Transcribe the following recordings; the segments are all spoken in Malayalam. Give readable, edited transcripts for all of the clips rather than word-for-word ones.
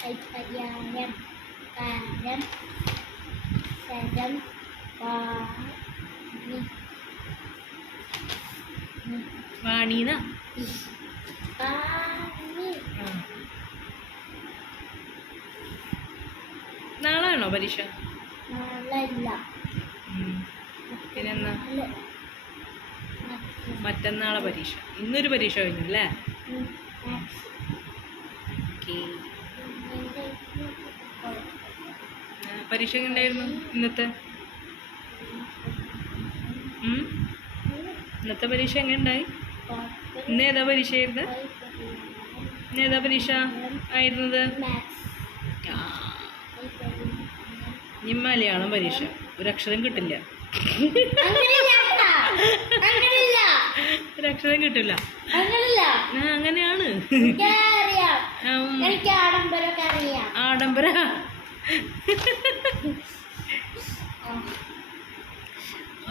കൈപ്പര്യായം കാരം ശരം വാണീന നാളാണോ പരീക്ഷ? പിന്നെന്നാ? മറ്റന്നാളെ പരീക്ഷ. ഇന്നൊരു പരീക്ഷ കഴിഞ്ഞു അല്ലേ? പരീക്ഷ എങ്ങനെയായിരുന്നു ഇന്നത്തെ? ഇന്നത്തെ പരീക്ഷ എങ്ങനെയുണ്ടായി? ഇന്ന് ഏതാ പരീക്ഷ ആയിരുന്നത്? ഇന്ന് ഏതാ പരീക്ഷ ആയിരുന്നത്? ഇനി മലയാളം പരീക്ഷ. ഒരക്ഷരം കിട്ടില്ല. ഒരക്ഷരം കിട്ടില്ല. അങ്ങനെയാണ്. ആഡംബര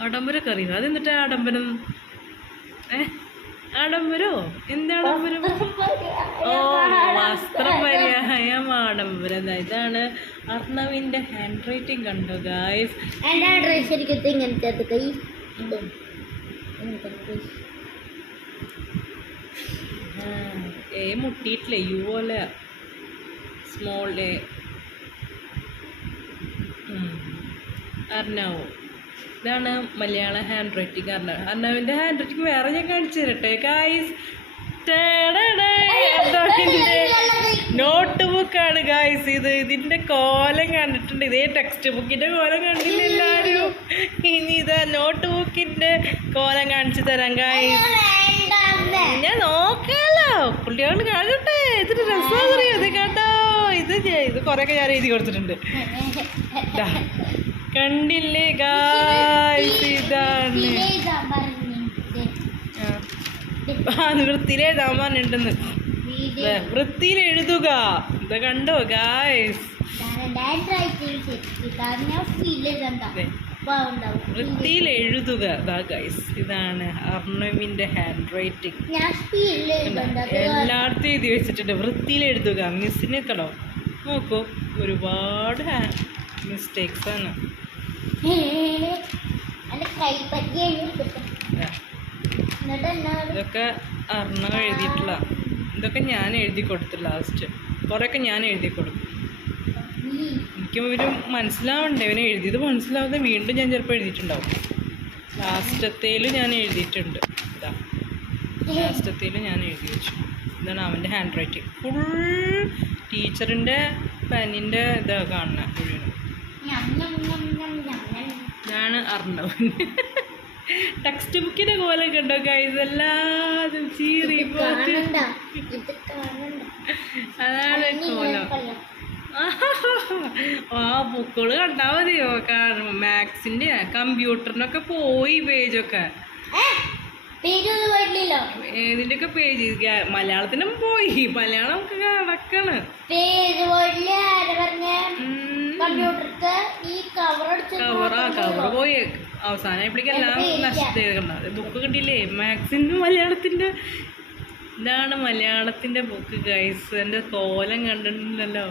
ആഡംബരമൊക്കെ അറിയുക. അതെന്നിട്ട് ആഡംബരം? ആഡംബരോ? എന്താഡംബരം? ഓ, വസ്ത്രപര്യായം ആഡംബരം. ഇതാണ് അർണവിന്റെ ഹാൻഡ് റൈറ്റിംഗ്. കണ്ടോ ഗായ്സ്? എ മുട്ടിയിട്ടില്ലേ? യു പോലെ സ്മോൾ എ. അർണവ്. ഇതാണ് മലയാളം ഹാൻഡ് റൈറ്റിംഗ്. അർണവിൻ്റെ ഹാൻഡ് റൈറ്റിംഗ് വേറെ ഞാൻ കാണിച്ചു തരട്ടെ ഗായ്സ്. നോട്ട് ബുക്കാണ് ഗായ്സ് ഇത്. ഇതിൻ്റെ കോലം കണ്ടിട്ടുണ്ട്. ഇതേ ടെക്സ്റ്റ് ബുക്കിൻ്റെ കോലം കണ്ടില്ല എല്ലാവരും. ഇനി ഇതാ നോട്ട് ബുക്കിൻ്റെ കോലം കാണിച്ചു തരാം ഗായ്സ്. ഞാൻ നോക്കാലോ, കുട്ടികളോട് കാണട്ടെ. ഇതിന് രസമറിയോ? ഇത് കേട്ടോ, ഇത് കുറേയൊക്കെ ഞാൻ എഴുതി കൊടുത്തിട്ടുണ്ട്. കണ്ടില്ലേ ഗായ്സ്? ഇതാണ് വൃത്തിയിൽ എഴുതാൻ പറഞ്ഞിട്ടുണ്ടെന്ന്. വൃത്തിയിൽ എഴുതുക. ഇത് കണ്ടോ ഗായ്സ്? വൃത്തിയിൽ എഴുതുക. ഗായ്സ്, ഇതാണ് അർണവിന്റെ ഹാൻഡ് റൈറ്റിംഗ്. എല്ലായിടത്തും എഴുതി വെച്ചിട്ടുണ്ട്. വൃത്തിയിൽ എഴുതുക. മിസ്സിനെ കടോ നോക്കൂ, ഒരുപാട് മിസ്റ്റേക്സ് ആണ്. ഇതൊക്കെ അർണവ് എഴുതിയിട്ടില്ല. ഇതൊക്കെ ഞാൻ എഴുതി കൊടുത്തു. ലാസ്റ്റ് കുറേയൊക്കെ ഞാൻ എഴുതി കൊടുക്കും. എനിക്ക് ഇവര് മനസ്സിലാവണ്ടേ? ഇവനെ എഴുതിയത് മനസ്സിലാവാതെ വീണ്ടും ഞാൻ ചിലപ്പോൾ എഴുതിയിട്ടുണ്ടാവും. ലാസ്റ്റത്തേലും ഞാൻ എഴുതിയിട്ടുണ്ട്. ഇതാ ലാസ്റ്റത്തേലും ഞാൻ എഴുതി വെച്ചു. ഇതാണ് അവൻ്റെ ഹാൻഡ് റൈറ്റിംഗ്. ഫുൾ ടീച്ചറിൻ്റെ പെന്നിൻ്റെ ഇതാ കാണുന്നത് മുഴുവനും. ഇതാണ് അർണവ്. ടെക്സ്റ്റ് ബുക്കിൻ്റെ കോലം കണ്ടോ ഗൈസ്? എല്ലാതും ചീറി പോയിട്ട് അതാണ് കോലം. ആ ബുക്കുകൾ കണ്ടാൽ മതിയോ? കാരണം മാത്സിൻ്റെ കമ്പ്യൂട്ടറിനൊക്കെ പോയി പേജൊക്കെ. ഏതിൻ്റെയൊക്കെ പേജ്? മലയാളത്തിനും പോയി. മലയാളം ഒക്കെ കണക്കാണ്. കവർ പോയി. അവസാനമായപ്പോഴേക്കെല്ലാം നഷ്ടം. ബുക്ക് കിട്ടിയില്ലേ? മാത്സിൻ്റെ മലയാളത്തിൻ്റെ. ഇതാണ് മലയാളത്തിന്റെ ബുക്ക് ഗൈസ്. എൻ്റെ കോലം കണ്ടിട്ടുണ്ടല്ലോ.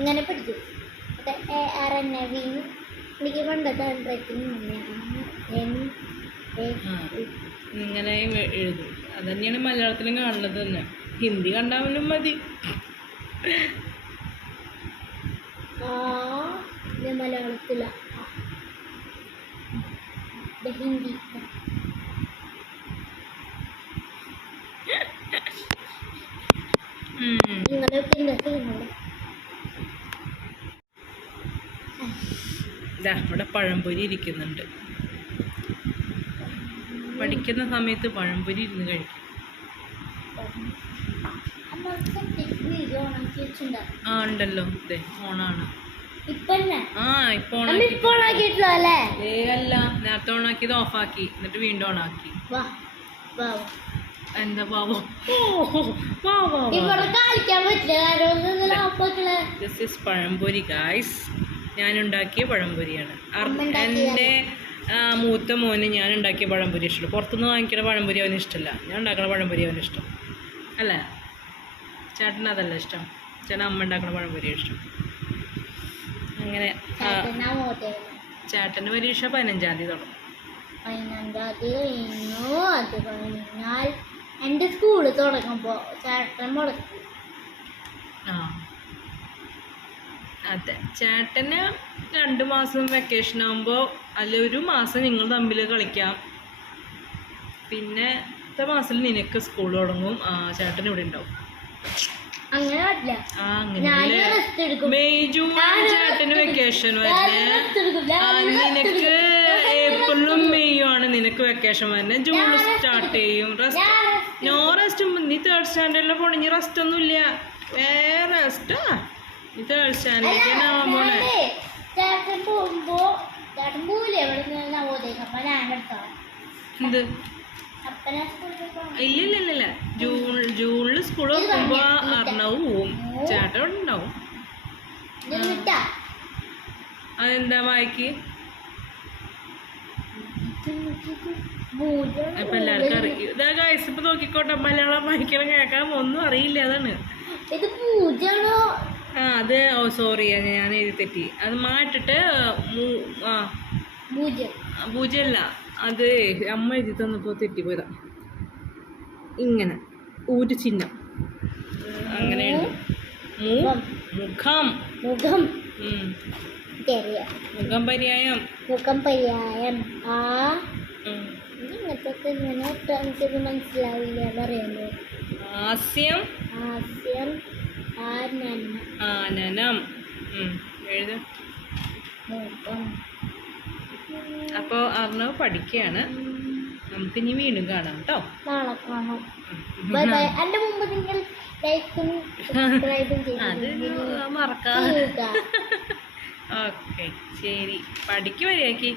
ഇങ്ങനെ പഠിക്കും. ഇങ്ങനെയും എഴുതും. അത് തന്നെയാണ് മലയാളത്തിലും കാണുന്നത് തന്നെ. ഹിന്ദി കണ്ടാലും മതി. മലയാളത്തില ഹിന്ദി. ഇവിടെ പഴംപൊരി ഇരിക്കുന്നുണ്ട്. പഠിക്കുന്ന സമയത്ത് പഴംപൊരി ഇരുന്ന് കഴിക്കും. ആ ഉണ്ടല്ലോ, അതെ ഓണാണ്. അല്ല, നേരത്തെ ഓണാക്കിയത് ഓഫാക്കി, എന്നിട്ട് വീണ്ടും ഓണാക്കി. എന്താ പാവം? This is pazhampori guys. ഞാനുണ്ടാക്കിയ പഴംപൊരിയാണ്. എൻ്റെ മൂത്ത മോന് ഞാൻ ഉണ്ടാക്കിയ പഴംപൊരി ഇഷ്ടം. പുറത്തുനിന്ന് വാങ്ങിക്കുന്ന പഴംപൊരി അവന് ഇഷ്ടമല്ല. ഞാൻ ഉണ്ടാക്കുന്ന പഴംപൊരി അവന് ഇഷ്ടം. അല്ലേ? ചേട്ടന് അതല്ല ഇഷ്ടം. ചേട്ടൻ അമ്മ ഉണ്ടാക്കുന്ന പഴംപൊരി ഇഷ്ടം. അങ്ങനെ ചേട്ടന് പരീക്ഷ 15-ാം തീയതി തുടങ്ങും. 15-ാം തീയതി കഴിഞ്ഞു. അത് കഴിഞ്ഞാൽ എൻ്റെ സ്കൂള് തുടങ്ങുമ്പോൾ ചേട്ടൻ മുടക്കും. അതെ, ചേട്ടന് 2 മാസം വെക്കേഷൻ ആകുമ്പോൾ അതിലൊരു മാസം നിങ്ങൾ തമ്മിൽ കളിക്കാം. പിന്നത്തെ മാസത്തിൽ നിനക്ക് സ്കൂൾ തുടങ്ങും. ചേട്ടൻ ഇവിടെ ഉണ്ടാവും. അങ്ങനെ പറ്റില്ല. മെയ് ജൂൺ ചേട്ടന് വെക്കേഷൻ വരുന്നത്. നിനക്ക് ഏപ്രിലും മെയ്യും ആണ് നിനക്ക് വെക്കേഷൻ വരുന്നത്. ജൂണിൽ സ്റ്റാർട്ട് ചെയ്യും. No rest. നീ 3rd സ്റ്റാൻഡേർഡിൽ പോണെങ്കിൽ റെസ്റ്റ് ഒന്നും ഇല്ല. വേറെ റെസ്റ്റാ. നീ 3rd സ്റ്റാൻഡേർഡിലേക്ക് ആവാൻ പോണേ. ചേട്ടൻ പോകുമ്പോ ചേട്ടൻ പോവില്ലേ ഇവിടെ നവോദയം? അപ്പൊ ഞാൻ എടുത്തോ. എന്ത്? അപ്പനെ സ്കൂളിൽ ഇല്ല ജൂണിൽ സ്കൂൾ വെക്കുമ്പോ അർണവും പോവും. ചേട്ടൻ ഇവിടെ ഉണ്ടാവും. അതെന്താ വായിക്ക്? അപ്പൊ എല്ലാവർക്കും അറിയും. ഇതാ ഗൈസ്, ഇപ്പൊ നോക്കിക്കോട്ടെ. മലയാളം വായിക്കണം കേൾക്കാൻ ഒന്നും അറിയില്ല. അതാണ് ഇത് പൂജയാണോ? അത് സോറി, ഞാൻ എഴുതി തെറ്റി. അത് മാറ്റിട്ട് പൂജയല്ല, അത് അമ്മ എഴുതി തന്നപ്പോ തെറ്റിപ്പോയതാ. ഇങ്ങനെ ഒരു ചിഹ്നം അങ്ങനെ എഴുതും. മുഖം മുഖം മുഖം പര്യായം. മുഖം പര്യായം. ഇങ്ങനത്തെ മനസ്സിലാവില്ല പറയുന്നത്. ഹാസ്യം. ഹാസ്യം. ആനനം. എഴുതും. അപ്പോൾ അർണവ് പഠിക്കുകയാണ്. നമുക്ക് ഇനി വീണ്ടും കാണാം കേട്ടോ. നാളെ കാണാം. Bye bye. എൻ്റെ മുമ്പ് നിങ്ങൾ ലൈക്കും സബ്സ്ക്രൈബും അത് മറക്കാതെ. ഓക്കെ, ശരി. പഠിക്ക് മര്യാദയ്ക്ക്.